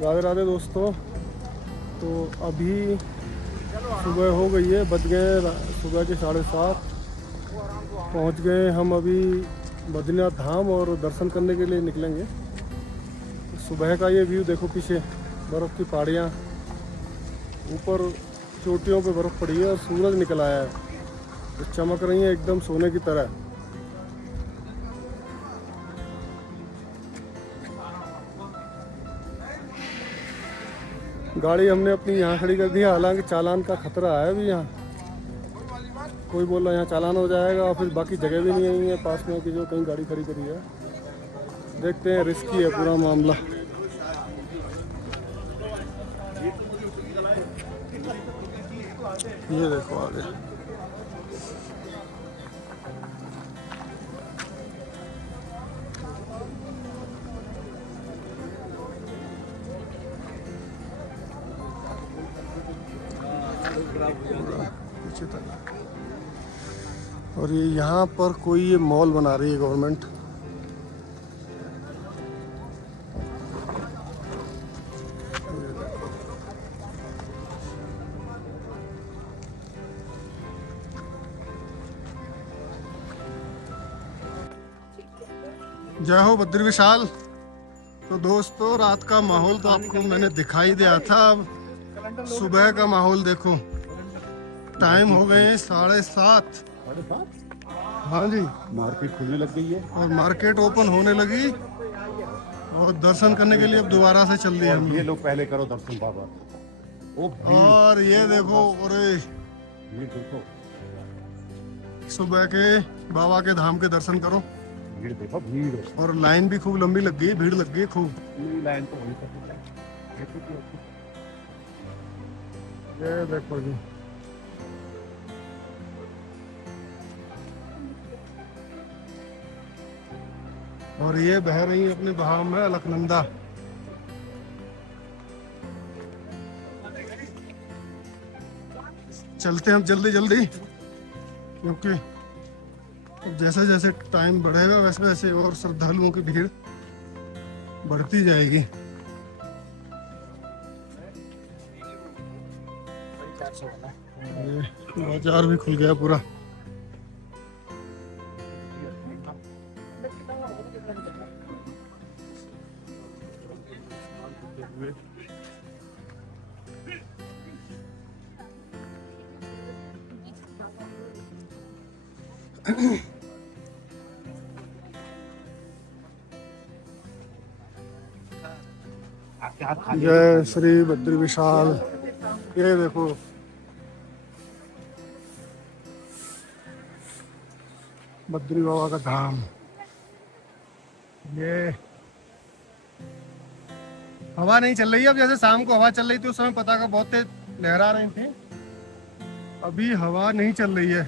राधे राधे दोस्तों। तो अभी सुबह हो गई है, बज गए सुबह के 7:30। पहुंच गए हम अभी बद्रीनाथ धाम और दर्शन करने के लिए निकलेंगे। सुबह का ये व्यू देखो, पीछे बर्फ़ की पहाड़ियाँ, ऊपर चोटियों पे बर्फ़ पड़ी है और सूरज निकल आया है, तो चमक रही है एकदम सोने की तरह। गाड़ी हमने अपनी यहाँ खड़ी कर दी है, हालांकि चालान का खतरा है अभी यहाँ। कोई बोल रहा है यहाँ चालान हो जाएगा और फिर बाकी जगह भी नहीं है पास में कि जो कहीं गाड़ी खड़ी करी है। देखते हैं, रिस्की है पूरा मामला। ये देखो आगे। पीछे तक। और ये यहाँ पर कोई ये मॉल बना रही है गवर्नमेंट। जय हो बद्री विशाल। तो दोस्तों, रात का माहौल तो आपको मैंने दिखाई दिया था। अब सुबह का माहौल देखो। टाइम हो गए 7:30। हाँ जी, मार्केट खुलने लग गई है और मार्केट ओपन होने लगी और दर्शन करने के लिए अब दोबारा से चल दिए हम। ये लोग पहले करो दर्शन बाबा। और ये देखो, अरे ये देखो, सुबह के बाबा के धाम के दर्शन करो। भीड़ देखो, भीड़। और लाइन भी खूब लंबी लग गई, भीड़ लग गई खूब। लाइन तो वहीं तक है। ये देखो जी, और ये बह रही है अपने बहाव में अलकनंदा। चलते हैं हम जल्दी जल्दी, क्योंकि जैसे जैसे टाइम बढ़ेगा वैसे वैसे और श्रद्धालुओं की भीड़ बढ़ती जाएगी। ये बाजार भी खुल गया पूरा। जय श्री बद्री विशाल। ये देखो, बद्री बाबा का धाम। ये हवा नहीं चल रही है। अब जैसे शाम को हवा चल रही थी उस समय पता का बहुत तेज लहरा रही थी। अभी हवा नहीं चल रही है,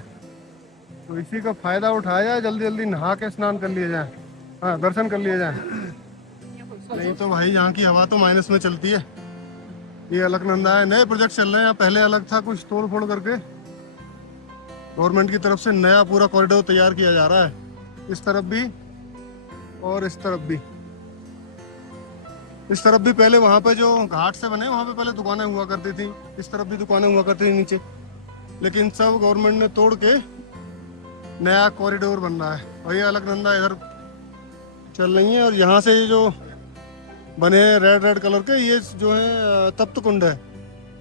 तो इसी का फायदा उठाया, जल्दी जल्दी नहा के स्नान कर लिए जाए, हाँ दर्शन कर लिए जाए। नहीं तो भाई यहाँ की हवा तो माइनस में चलती है। ये अलकनंदा है, नए प्रोजेक्ट चल रहे हैं यहाँ। पहले अलग था, कुछ तोड़ फोड़ करके गवर्नमेंट की तरफ से नया पूरा कॉरिडोर तैयार किया जा रहा है, इस तरफ भी और इस तरफ भी। इस तरफ भी पहले वहाँ पे जो घाट से बने वहाँ पे पहले दुकानें हुआ करती थी, इस तरफ भी दुकानें हुआ करती थी नीचे, लेकिन सब गवर्नमेंट ने तोड़ के नया कॉरिडोर बन रहा है। और ये अलकनंदा इधर चल रही है। और यहाँ से ये जो बने हैं रेड रेड कलर के, ये जो है तप्त कुंड है,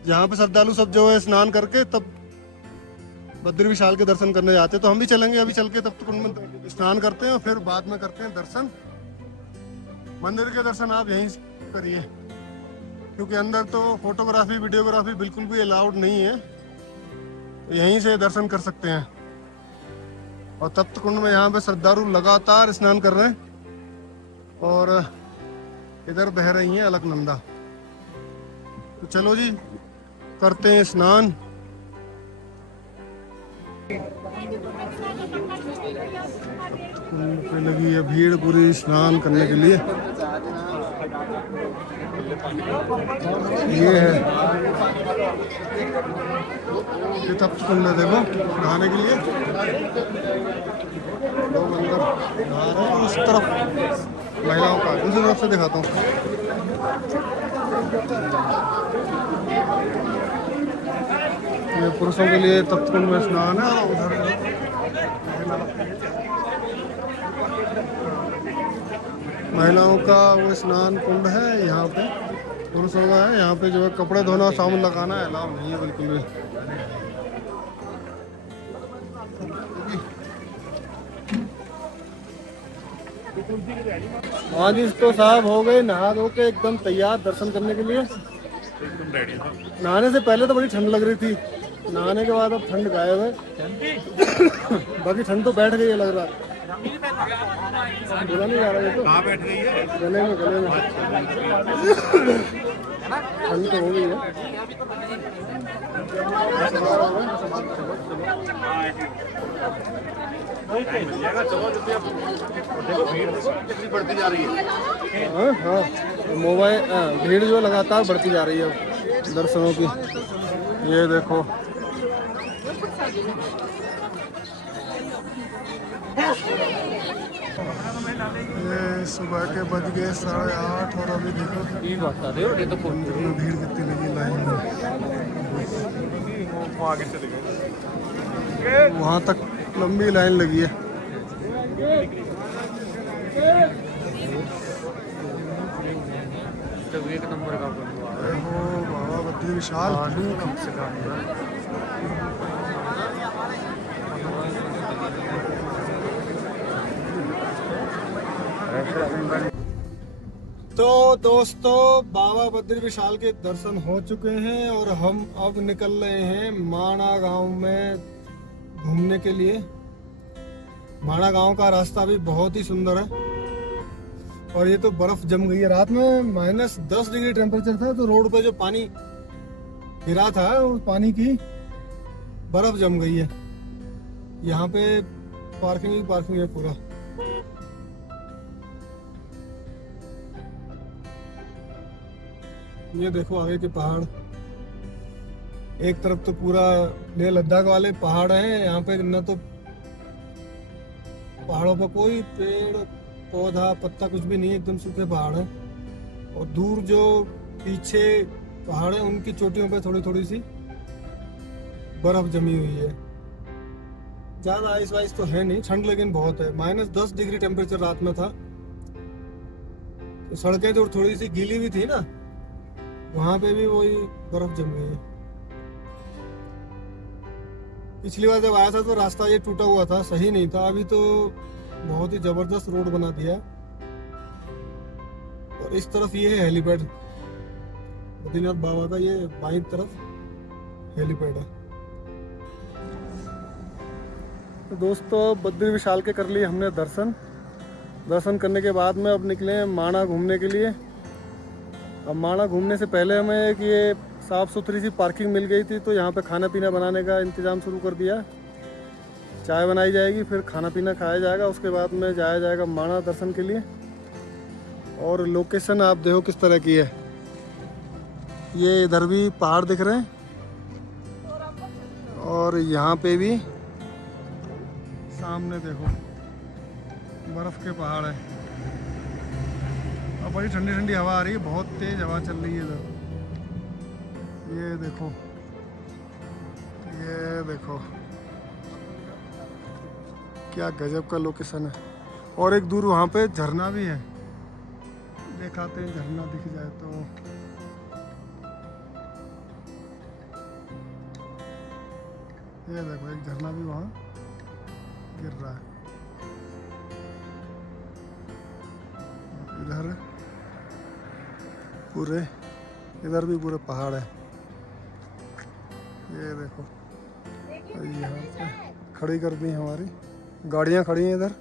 जहाँ पे श्रद्धालु सब जो है स्नान करके तब बद्री विशाल के दर्शन करने जाते हैं। तो हम भी चलेंगे, अभी चल के तप्त कुंड में स्नान करते हैं और फिर बाद में करते हैं दर्शन। मंदिर के दर्शन आप यहीं करिए, क्योंकि अंदर तो फोटोग्राफी वीडियोग्राफी बिल्कुल भी अलाउड नहीं है, तो यहीं से दर्शन कर सकते हैं। और तप्त कुंड में यहाँ पे श्रद्धालु लगातार स्नान कर रहे हैं और इधर बह रही है अलकनंदा। तो चलो जी, करते हैं स्नान। पे लगी है भीड़ पूरी स्नान करने के लिए। ये है ये तप्त कुंड है, देखो नहाने के लिए लोग अंदर नहा रहे हैं। उस तरफ महिलाओं का, दूसरी तरफ से दिखाता हूँ। ये पुरुषों के लिए तप्तकुंड में स्नान है और उधर महिलाओं का वो स्नान कुंड है। यहाँ पे पुरुषों का है। यहाँ पे जो है कपड़े धोना साबुन लगाना है अलाउ नहीं है बिल्कुल भी। हाँ जी, तो साहब हो गए नहा धो के एकदम तैयार दर्शन करने के लिए। एकदम रेडी है। नहाने से पहले तो बड़ी ठंड लग रही थी, नहाने के बाद अब ठंड गायब है। बाकी ठंड तो बैठ गई है लग रहा है। बोला नहीं जा रहा है तो कहाँ बैठ गई है? गले में ठंड तो हो गई है। देखो भीड़ कितनी बढ़ती जा रही है। हाँ हाँ, मोबाइल भीड़ जो लगातार बढ़ती जा रही है दर्शनों की। ये देखो ये सुबह के बज गए 8:30 और अभी देखो भीड़ कितनी लगी लाइन में। वो आगे चले गए। वहाँ तक लंबी लाइन लगी है। एक नंबर का देखो बाबा बद्री विशाल। कम से कम तो दोस्तों बाबा बद्री विशाल के दर्शन हो चुके हैं और हम अब निकल रहे हैं माणा गांव में घूमने के लिए। माणा गांव का रास्ता भी बहुत ही सुंदर है और ये तो बर्फ जम गई है। रात में -10 डिग्री टेम्परेचर था तो रोड पे जो पानी गिरा था उस पानी की बर्फ जम गई है। यहाँ पे पार्किंग ही पार्किंग है पूरा। ये देखो आगे के पहाड़, एक तरफ तो पूरा लेह लद्दाख वाले पहाड़ हैं। यहाँ पे न तो पहाड़ों पर कोई पेड़ पौधा पत्ता कुछ भी नहीं है, एकदम सूखे पहाड़ है। और दूर जो पीछे पहाड़ है उनकी चोटियों पे थोड़ी थोड़ी सी बर्फ जमी हुई है। ज्यादा आइस वाइस तो है नहीं, ठंड लेकिन बहुत है। -10 डिग्री टेम्परेचर रात में था। तो सड़कें जो थोड़ी सी गीली भी थी ना, वहां पे भी वही बर्फ जम गई है। पिछली बार जब आया था तो रास्ता ये टूटा हुआ था, सही नहीं था। अभी तो बहुत ही जबरदस्त रोड बना दिया। और इस तरफ ये है हेलीपैड बद्रीनाथ बाबा का, ये बाईं तरफ हेलीपैड है। तो दोस्तों बद्री विशाल के कर लिए हमने दर्शन करने के बाद में अब निकले हैं माणा घूमने के लिए। अब माणा घूमने से पहले हमें एक ये साफ़ सुथरी सी पार्किंग मिल गई थी, तो यहाँ पे खाना पीना बनाने का इंतज़ाम शुरू कर दिया। चाय बनाई जाएगी, फिर खाना पीना खाया जाएगा, उसके बाद में जाया जाएगा माणा दर्शन के लिए। और लोकेशन आप देखो किस तरह की है। ये इधर भी पहाड़ दिख रहे हैं और यहाँ पे भी सामने देखो बर्फ़ के पहाड़ है। अब बड़ी ठंडी ठंडी हवा आ रही है, बहुत तेज हवा चल रही है इधर। ये देखो, ये देखो क्या गजब का लोकेशन है। और एक दूर वहाँ पे झरना भी है, दिखाते हैं झरना दिख जाए तो। ये देखो एक झरना भी वहाँ गिर रहा है। इधर पूरे, इधर भी पूरे पहाड़ है। ये देखो यहाँ पे खड़ी कर दी हमारी गाड़ियाँ खड़ी हैं इधर,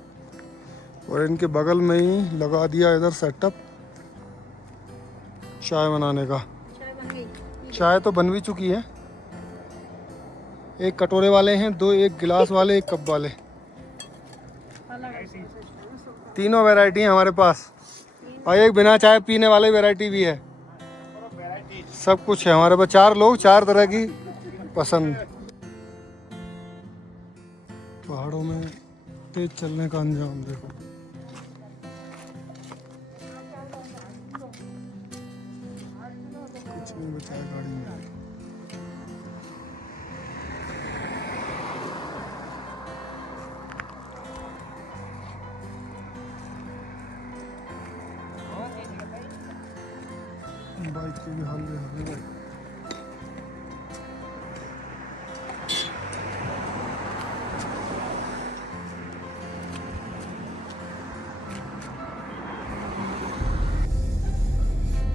और इनके बगल में ही लगा दिया इधर सेटअप चाय बनाने का। चाय तो बन भी चुकी है। एक कटोरे वाले हैं दो, एक गिलास वाले, एक कप वाले, तीनों वैरायटी हैं हमारे पास। और एक बिना चाय पीने वाली वैरायटी भी है। सब कुछ है हमारे पास। 4 लोग 4 तरह की पसंद। पहाड़ों में तेज चलने का अंजाम देखो। कुछ नहीं बचा है गाड़ी में। बाइक के भी हाल है भाई।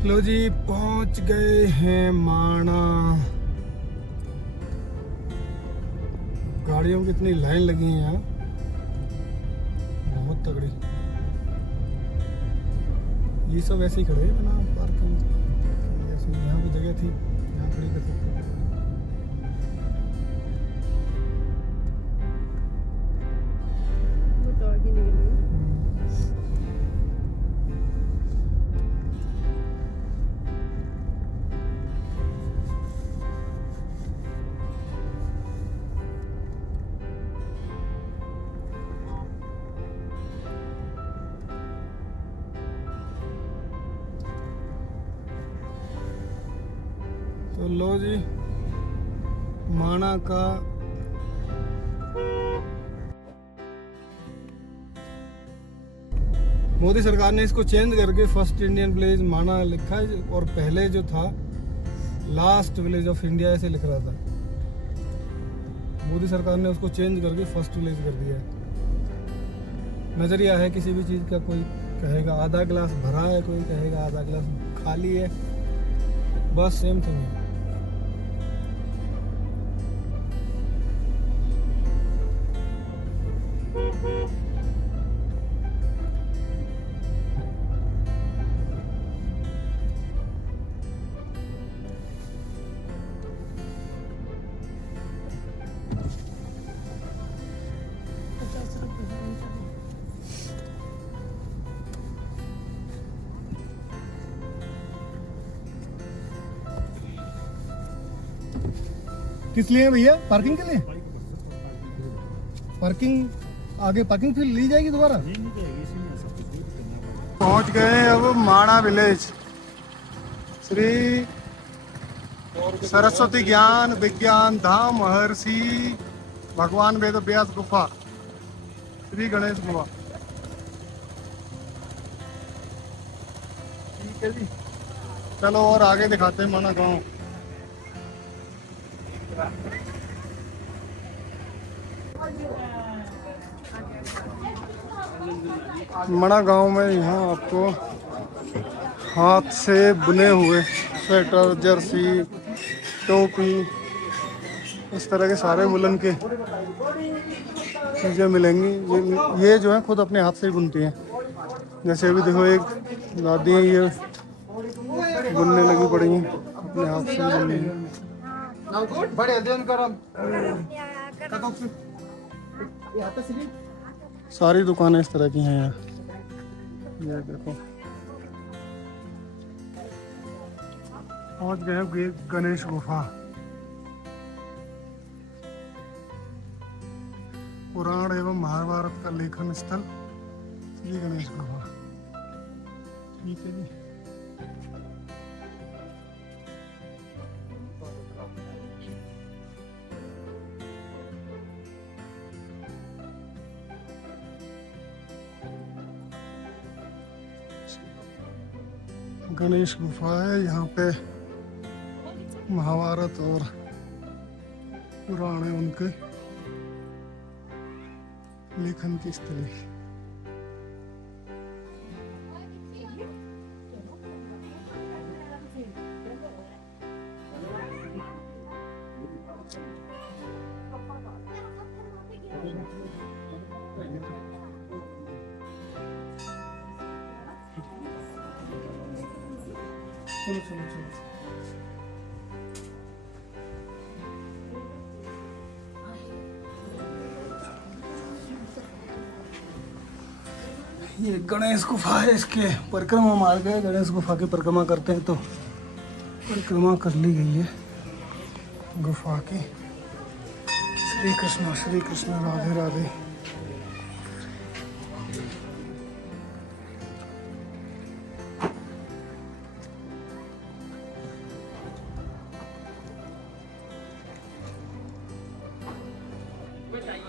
लो जी पहुंच गए हैं माणा। गाड़ियों की इतनी लाइन लगी है यहाँ, बहुत तगड़ी। ये सब ऐसे ही खड़े हैं ना पार्किंग, ऐसे यहाँ पे जगह थी, यहाँ खड़ी कर सकते हैं। तो लो जी माणा का मोदी सरकार ने इसको चेंज करके फर्स्ट इंडियन विलेज माणा लिखा है, और पहले जो था लास्ट विलेज ऑफ इंडिया ऐसे लिख रहा था। मोदी सरकार ने उसको चेंज करके फर्स्ट विलेज कर दिया है। नजरिया है किसी भी चीज़ का, कोई कहेगा आधा गिलास भरा है, कोई कहेगा आधा गिलास खाली है, बस सेम थिंग है। किस लिए भैया? पार्किंग के लिए? पार्किंग आगे पार्किंग फिर ली जाएगी दोबारा? पहुंच गए अब माणा विलेज। श्री सरस्वती ज्ञान विज्ञान धाम महर्षि भगवान वेद व्यास गुफा, श्री गणेश गुफा। ठीक है जी, चलो और आगे दिखाते हैं माणा गांव। माणा गांव में यहाँ आपको हाथ से बुने हुए स्वेटर, जर्सी, टोपी, इस तरह के सारे वुलन के चीज़ें मिलेंगी। ये जो है खुद अपने हाथ से ही बुनती हैं। जैसे अभी देखो एक दादी है, ये बुनने लगी पड़ी हैं, अपने हाथ से बुन रही हैं। सारी दुकानें इस तरह की हैं यहाँ। ये देखो पहुंच गए गणेश गुफा। पुराण एवं महाभारत का लेखन स्थल श्री गणेश गुफा। ठीक है जी, गणेश गुफा है। यहाँ पे महाभारत और पुराण उनके लेखन की स्थली। चलो चलो चलो, ये गणेश गुफा है। इसके परिक्रमा मार्ग है, गणेश गुफा की परिक्रमा करते हैं तो परिक्रमा कर ली गई है गुफा की। श्री कृष्ण राधे राधे।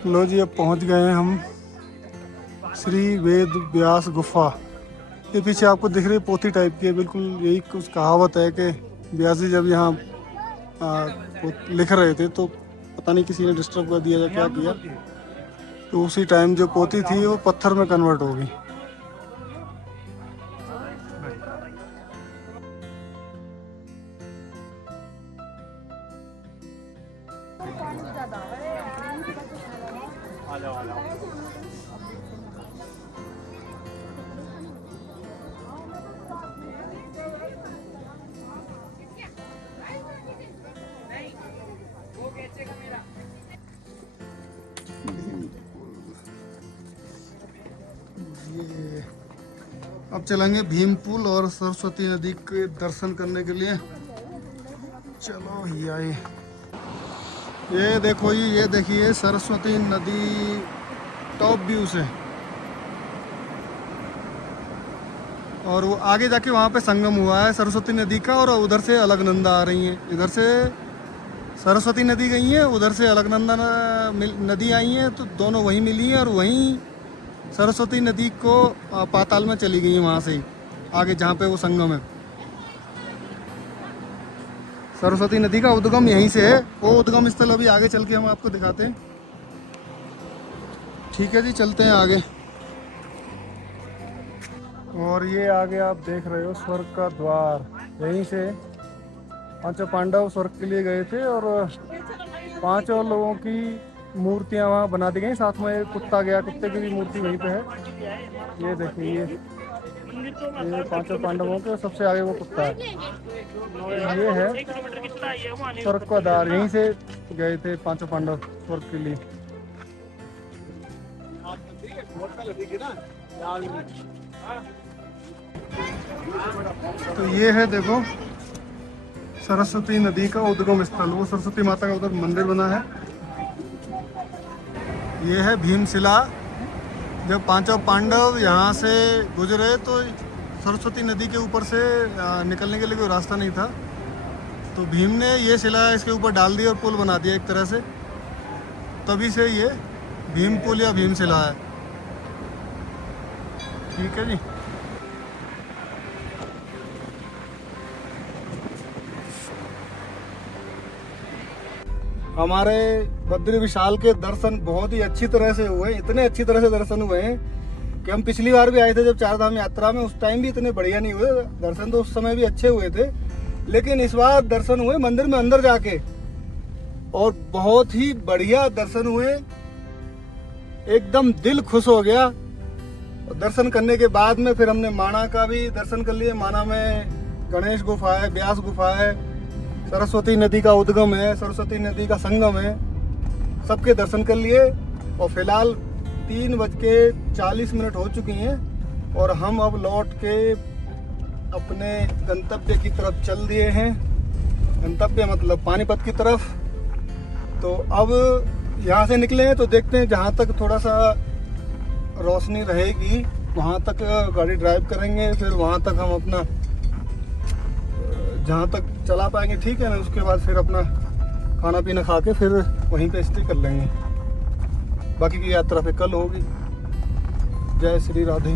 लो जी, अब पहुंच गए हैं हम श्री वेद व्यास गुफा। ये पीछे आपको दिख रही है पोथी टाइप की है, बिल्कुल यही कुछ कहावत है कि व्यास जी जब यहाँ लिख रहे थे तो पता नहीं किसी ने डिस्टर्ब कर दिया या क्या किया, तो उसी टाइम जो पोथी थी वो पत्थर में कन्वर्ट हो गई। ये अब चलेंगे भीम पुल और सरस्वती नदी के दर्शन करने के लिए। चलो ही आए। ये देखो जी, ये देखिए सरस्वती नदी टॉप व्यू से, और वो आगे जाके वहाँ पे संगम हुआ है सरस्वती नदी का, और उधर से अलकनंदा आ रही हैं। इधर से सरस्वती नदी गई है, उधर से अलकनंदा नदी आई है, तो दोनों वहीं मिली हैं और वहीं सरस्वती नदी को पाताल में चली गई है, वहाँ से ही आगे जहाँ पे वो संगम है। सरस्वती नदी का उद्गम यहीं से है। वो उद्गम स्थल अभी आगे चल के हम आपको दिखाते हैं। ठीक है जी, चलते हैं आगे। और ये आगे आप देख रहे हो स्वर्ग का द्वार, यहीं से पांचों पांडव स्वर्ग के लिए गए थे, और पांचों लोगों की मूर्तियां वहाँ बना दी गई। साथ में एक कुत्ता गया, कुत्ते की भी मूर्ति वहीं पे है। ये देखिए, ये पांचों पांडवों के सबसे आगे वो कुत्ता है। ये है स्वर्ग का द्वार, यहीं से गए थे पांचों पांडव स्वर्ग के लिए। तो ये है देखो सरस्वती नदी का उद्गम स्थल। वो सरस्वती माता का उधर मंदिर बना है। ये है भीमशिला। जब पांचों पांडव यहाँ से गुजरे तो सरस्वती नदी के ऊपर से निकलने के लिए कोई रास्ता नहीं था, तो भीम ने ये शिला इसके ऊपर डाल दी और पुल बना दिया एक तरह से। तभी से ये भीम पुल या भीमशिला है। ठीक है जी। हमारे बद्री विशाल के दर्शन बहुत ही अच्छी तरह से हुए, इतने अच्छी तरह से दर्शन हुए हैं कि हम पिछली बार भी आए थे जब चारधाम यात्रा में, उस टाइम भी इतने बढ़िया नहीं हुए दर्शन, तो उस समय भी अच्छे हुए थे, लेकिन इस बार दर्शन हुए मंदिर में अंदर जाके और बहुत ही बढ़िया दर्शन हुए। एकदम दिल खुश हो गया। दर्शन करने के बाद में फिर हमने माणा का भी दर्शन कर लिए। माणा में गणेश गुफा है, व्यास गुफा है, सरस्वती नदी का उद्गम है, सरस्वती नदी का संगम है, सबके दर्शन कर लिए। और फिलहाल 3:40 हो चुकी हैं और हम अब लौट के अपने गंतव्य की तरफ चल दिए हैं। गंतव्य मतलब पानीपत की तरफ। तो अब यहाँ से निकले हैं तो देखते हैं जहाँ तक थोड़ा सा रोशनी रहेगी वहाँ तक गाड़ी ड्राइव करेंगे, फिर वहाँ तक हम अपना जहाँ तक चला पाएंगे, ठीक है ना। उसके बाद फिर अपना खाना पीना खा के फिर वहीं पे स्टे कर लेंगे। बाकी की यात्रा फिर कल होगी। जय श्री राधे।